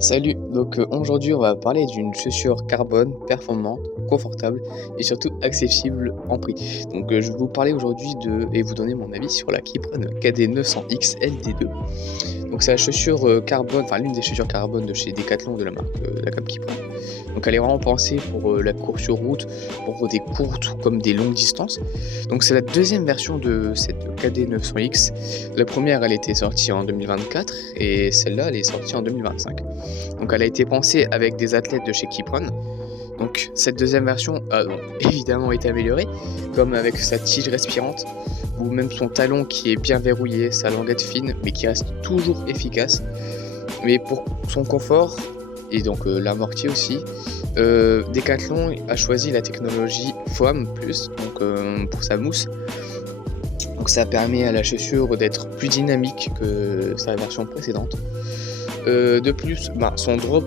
Salut, aujourd'hui on va parler d'une chaussure carbone performante, confortable et surtout accessible en prix. Je vais vous parler aujourd'hui et vous donner mon avis sur la Kipron KD 900X LD2. Donc c'est la chaussure carbone, enfin l'une des chaussures carbone de chez Decathlon de la marque la gamme Kipron. Donc elle est vraiment pensée pour la course sur route, pour des courtes comme des longues distances. Donc c'est la deuxième version de cette KD 900X. La première elle était sortie en 2024 et celle-là elle est sortie en 2025. Donc elle a été pensée avec des athlètes de chez Kipron. Donc cette deuxième version a donc évidemment été améliorée, comme avec sa tige respirante, ou même son talon qui est bien verrouillé, sa languette fine, mais qui reste toujours efficace. Mais pour son confort, et donc l'amorti aussi, Decathlon a choisi la technologie Foam Plus, pour sa mousse. Donc ça permet à la chaussure d'être plus dynamique que sa version précédente. De plus, son drop,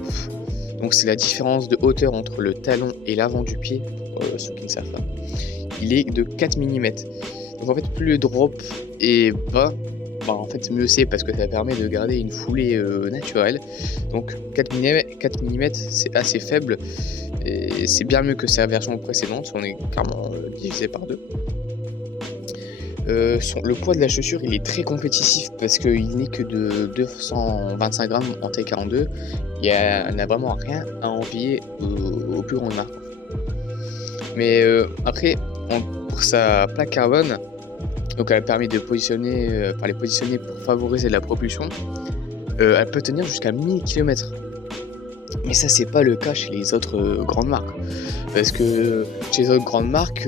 donc c'est la différence de hauteur entre le talon et l'avant du pied, pour ceux qui ne savent pas, il est de 4 mm. Donc en fait, plus le drop est bas, en fait mieux c'est parce que ça permet de garder une foulée naturelle. Donc 4 mm c'est assez faible et c'est bien mieux que sa version précédente, on est clairement divisé par deux. Le poids de la chaussure il est très compétitif parce qu'il n'est que de 225 grammes en taille 42. Il n'a vraiment rien à envier aux plus grandes marques. Mais après, pour sa plaque carbone, donc elle permet de les positionner pour favoriser la propulsion. Elle peut tenir jusqu'à 1000 km. Mais ça c'est pas le cas chez les autres grandes marques. Parce que chez les autres grandes marques,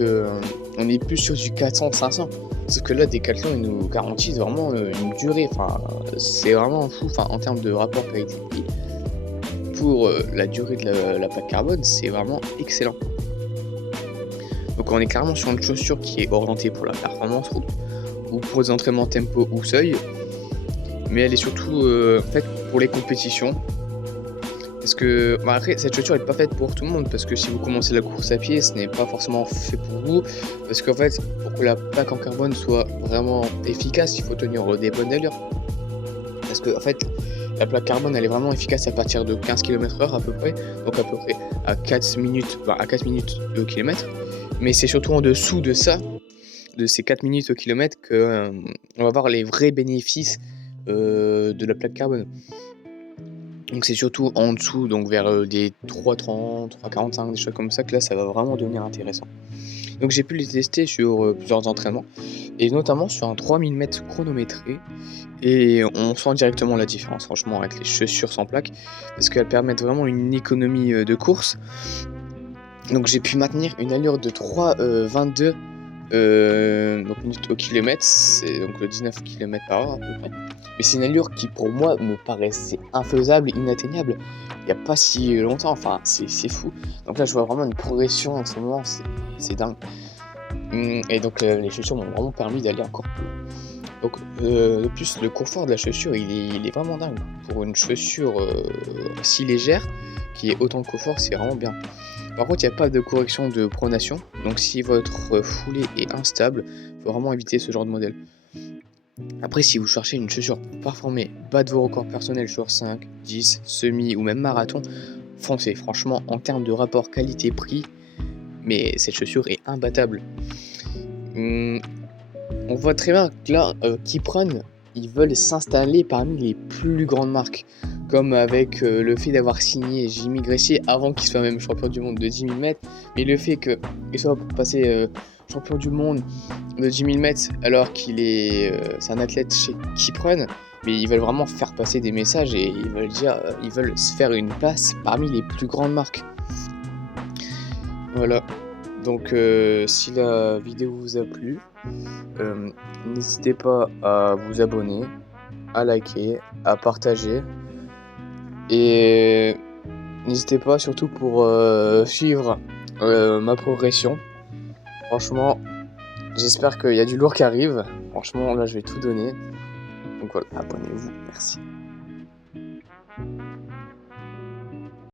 on est plus sur du 400-500. Sauf que là, Decathlon, ils nous garantissent vraiment une durée. Enfin, c'est vraiment fou. Enfin, en termes de rapport qualité-prix, pour la durée de la plaque carbone, c'est vraiment excellent. Donc, on est clairement sur une chaussure qui est orientée pour la performance ou pour les entraînements tempo ou seuil. Mais elle est surtout faite pour les compétitions. Parce que après, cette chaussure n'est pas faite pour tout le monde, parce que si vous commencez la course à pied, ce n'est pas forcément fait pour vous, parce qu'en fait, pour que la plaque en carbone soit vraiment efficace, il faut tenir des bonnes allures. Parce que en fait, la plaque carbone, elle est vraiment efficace à partir de 15 km/h à peu près, donc à peu près à 4 minutes, à 4 minutes au kilomètre. Mais c'est surtout en dessous de ça, de ces 4 minutes au kilomètre, que on va voir les vrais bénéfices de la plaque carbone. Donc c'est surtout en dessous, donc vers des 3,30, 3,45, des choses comme ça, que là ça va vraiment devenir intéressant. Donc j'ai pu les tester sur plusieurs entraînements, et notamment sur un 3000 mètres chronométré, et on sent directement la différence franchement avec les chaussures sans plaque, parce qu'elles permettent vraiment une économie de course. Donc j'ai pu maintenir une allure de 3,22 donc minutes au kilomètre, c'est donc 19 km/h à peu près. Mais c'est une allure qui pour moi me paraissait infaisable, inatteignable, il n'y a pas si longtemps, enfin c'est fou. Donc là je vois vraiment une progression en ce moment, c'est dingue. Et donc les chaussures m'ont vraiment permis d'aller encore plus loin. Donc de plus le confort de la chaussure il est vraiment dingue. Pour une chaussure si légère, qui ait autant de confort, c'est vraiment bien. Par contre, il n'y a pas de correction de pronation, donc si votre foulée est instable, il faut vraiment éviter ce genre de modèle. Après, si vous cherchez une chaussure pour performer, battre vos records personnels sur 5, 10, semi ou même marathon, foncez. Franchement, en termes de rapport qualité-prix, mais cette chaussure est imbattable. On voit très bien que là, Kipron, ils veulent s'installer parmi les plus grandes marques. Comme avec le fait d'avoir signé Jimmy Gressier avant qu'il soit même champion du monde de 10 000 mètres. Mais le fait qu'il soit passé champion du monde de 10 000 mètres alors qu'il est c'est un athlète chez Kipron. Mais ils veulent vraiment faire passer des messages et ils veulent se faire une place parmi les plus grandes marques. Voilà. Donc si la vidéo vous a plu, n'hésitez pas à vous abonner, à liker, à partager. Et n'hésitez pas surtout pour suivre ma progression. Franchement, j'espère qu'il y a du lourd qui arrive. Franchement, là, je vais tout donner. Donc voilà, abonnez-vous. Merci.